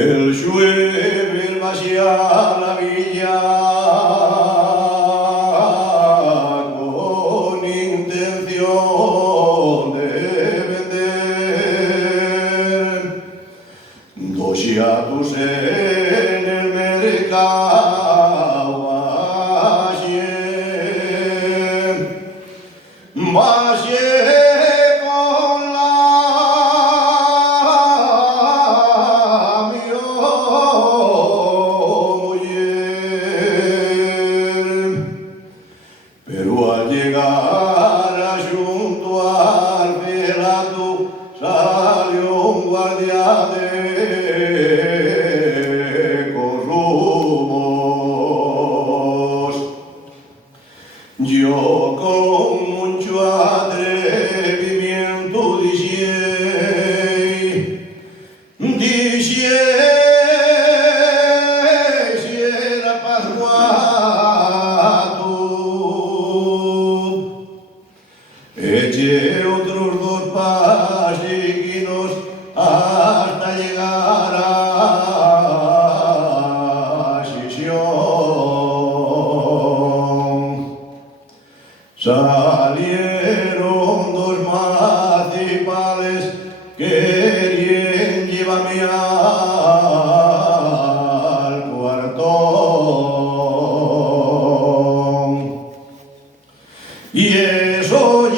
El llueve vacía la villa con intención de vender dos hiatus en el mercado vacíe con la pero al llegar junto al velato salió un guardia de corrumos. Yo con mucho atrevimiento dije si era pascuato. Eché otros dos pasiquinos hasta llegar a Sisión. Salieron dos macipales que querían llevarme al cuartón. Y eso